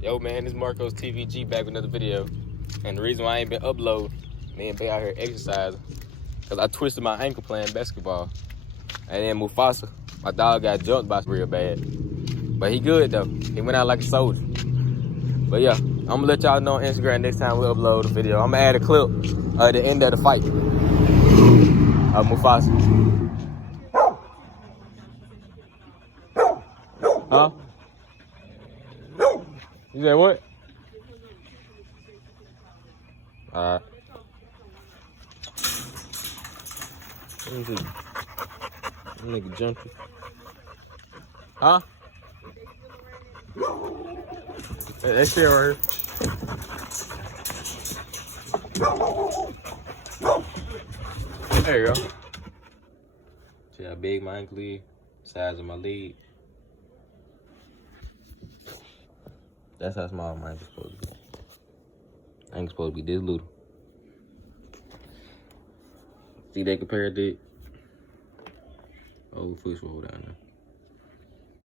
Yo man, this MarcosTVG back with another video. And the reason why I ain't been uploading, me and Bay out here exercising, cause I twisted my ankle playing basketball. And then Mufasa, my dog, got jumped by real bad. But he good though. He went out like a soldier. But yeah, I'm gonna let y'all know on Instagram next time we upload a video. I'm gonna add a clip at the end of the fight of Mufasa. Huh? You said what? Alright. Let me see. That nigga jumping. Huh? That shit right here. There you go. See how big my ankle is? Size of my leg. That's how small my ankle's supposed to be. I ain't supposed to be this little. See, they compared it. Oh, foot swole down there.